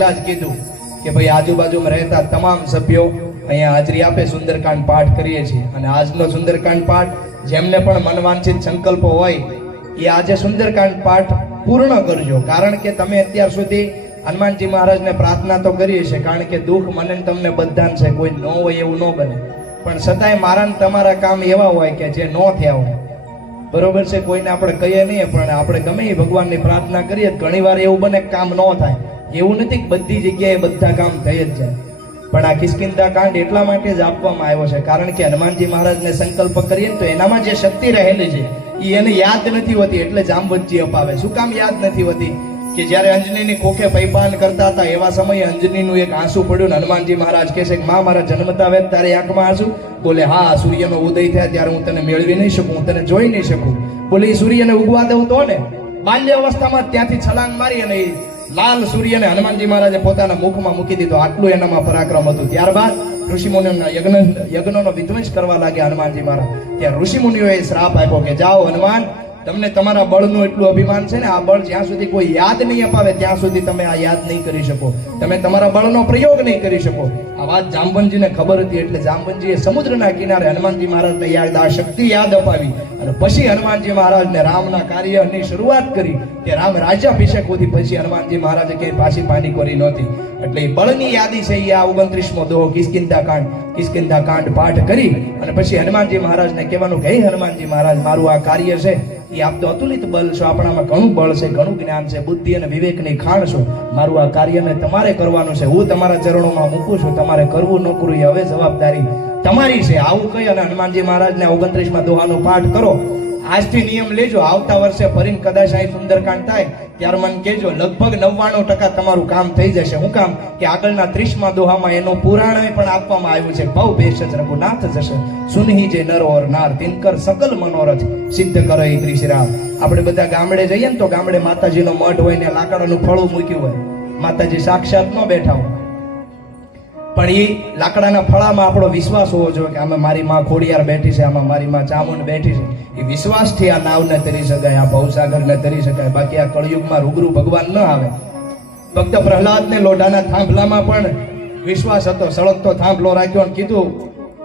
જ કીધું કે ભાઈ આજુબાજુમાં રહેતા તમામ સભ્યો અહીંયા હાજરી આપે, સુંદરકાંડ પાઠ કરીએ છીએ. અને આજનો સુંદરકાંડ પાઠ જેમને પણ મનવાંછિત સંકલ્પો હોય એ આજે સુંદરકાંડ પાઠ પૂર્ણ કરજો. કારણ કે તમે અત્યાર સુધી હનુમાનજી મહારાજને પ્રાર્થના તો કરીએ છે, કારણ કે દુઃખ મને ને તમને બધાને છે, કોઈ ન હોય એવું ન બને. પણ છતાંય મારા ને તમારા કામ એવા હોય કે જે ન થયા હોય, બરોબર છે. કોઈને આપણે કહીએ નહીં, પણ આપણે ગમે એ ભગવાનની પ્રાર્થના કરીએ ઘણી વાર એવું બને કામ ન થાય. એવું નથી કે બધી જગ્યાએ બધા કામ થઈ જ જાય. પણ આ કિષ્કિંધા કાંડ એટલા માટે જ આપવામાં આવ્યો છે, કારણ કે હનુમાનજી મહારાજને સંકલ્પ કરીએ તો એનામાં જે શક્તિ રહેલી છે એ એને યાદ નથી હોતી, એટલે જાંબવંતજી અપાવે. શું કામ યાદ નથી હોતી? કે જ્યારે અંજનીની કોખે પૈપાન કરતા હતા એવા સમયે અંજનીનું એક આંસુ પડ્યું ને હનુમાનજી મહારાજ કહે છે કે માં, મારા જન્મતા વેત તારી આંખમાં આંસુ? બોલે હા, સૂર્યનો ઉદય થયા ત્યારે હું તને મેળવી નહીં શકું, હું તને જોઈ નહીં શકું. બોલે એ સૂર્યને ઉગવા દઉં તો ને? બાલ્ય અવસ્થામાં ત્યાંથી છલાંગ મારી અને લાલ સૂર્યને હનુમાનજી મહારાજે પોતાના મુખમાં મૂકી દીધો. આટલું એનામાં પરાક્રમ હતું. ત્યારબાદ ઋષિમુનિઓના યજ્ઞનો વિધ્વંસ કરવા લાગ્યા હનુમાનજી મહારાજ. ત્યાં ઋષિમુનિઓએ શ્રાપ આપ્યો કે જાઓ હનુમાન, તમને તમારા બળનું એટલું અભિમાન છે ને, આ બળ જ્યાં સુધી કોઈ યાદ નહીં અપાવે ત્યાં સુધી તમે આ યાદ નહીં કરી શકો, તમે તમારા બળનો પ્રયોગ નહીં કરી શકો. આ વાત જાંબવંતજીને ખબર હતી, એટલે જાંબવંતજીએ સમુદ્રના કિનારે હનુમાનજી મહારાજને આ શક્તિ યાદ અપાવી અને પછી હનુમાનજી મહારાજને રામના કાર્યની શરૂઆત કરી. કે રામ રાજ્યાભિષેક સુધી પછી હનુમાનજી મહારાજે ક્યાંય પાછી પાની કરી નહોતી. એટલે એ બળની યાદી છે એ આ 29મો દોહો કિષ્કિંધા કાંડ પાઠ કરી અને પછી હનુમાનજી મહારાજને કહેવાનું કે હે હનુમાનજી મહારાજ, મારું આ કાર્ય છે એ આપ તો અતુલિત બળ છો, આપણામાં ઘણું બળ છે, ઘણું જ્ઞાન છે, બુદ્ધિ અને વિવેકની ખાણ છો. મારું આ કાર્યને તમારે કરવાનું છે, હું તમારા ચરણોમાં મૂકું છું. તમારે કરવું ન કરવું એ હવે જવાબદારી તમારી છે. આવું કહી અને હનુમાનજી મહારાજને 29મા દોહાનો પાઠ કરો. આજથી નિયમ લેજો, આવતા વર્ષે ફરીને કદાચ અહીં સુંદરકાંડ થાય ત્યારે મને કહેજો. લગભગ 99% તમારું કામ થઈ જશે. શું કામ? કે આગળના 30મા દોહામાં એનું પુરાણ પણ આપવામાં આવ્યું છે. ભવ ભેષજ રઘુનાથ જશે, સુનહી જે નર ઓર નાર, તિનકર સકલ મનોરથ સિદ્ધ કરે શ્રી શ્રી રામ. આપણે બધા ગામડે જઈએ ને તો ગામડે માતાજીનો મઠ હોય ને લાકડાનું ફળું મૂક્યું હોય, માતાજી સાક્ષાત ન બેઠા હોય, પણ એ લાકડાના ફળામાં આપણો વિશ્વાસ હોવો જોઈએ કે આમાં મારી માં ખોડિયાર બેઠી છે, આમાં મારી માં ચામુંડ બેઠી છે. એ વિશ્વાસથી આ નાવને તરી શકાય, આ ભવસાગરને તરી શકાય. બાકી આ કળયુગમાં રૂબરૂ ભગવાન ન આવે. ભક્ત પ્રહલાદને લોઢાના થાંભલામાં પણ વિશ્વાસ હતો. સળગતો થાંભલો રાખ્યો અને કીધું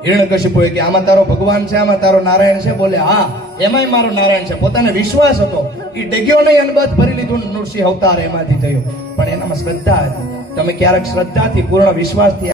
હિરણ્યકશિપુએ કે આમાં તારો ભગવાન છે, આમાં તારો નારાયણ છે? બોલે હા, એમાંય મારો નારાયણ છે. પોતાને વિશ્વાસ હતો. એ ડગ્યો નહીં, અનબદ ભરી લીધું. નૃસિંહ અવતાર એમાંથી થયો, પણ એનામાં શ્રદ્ધા હતી. તમે ક્યારેક શ્રદ્ધાથી, પૂર્ણ વિશ્વાસથી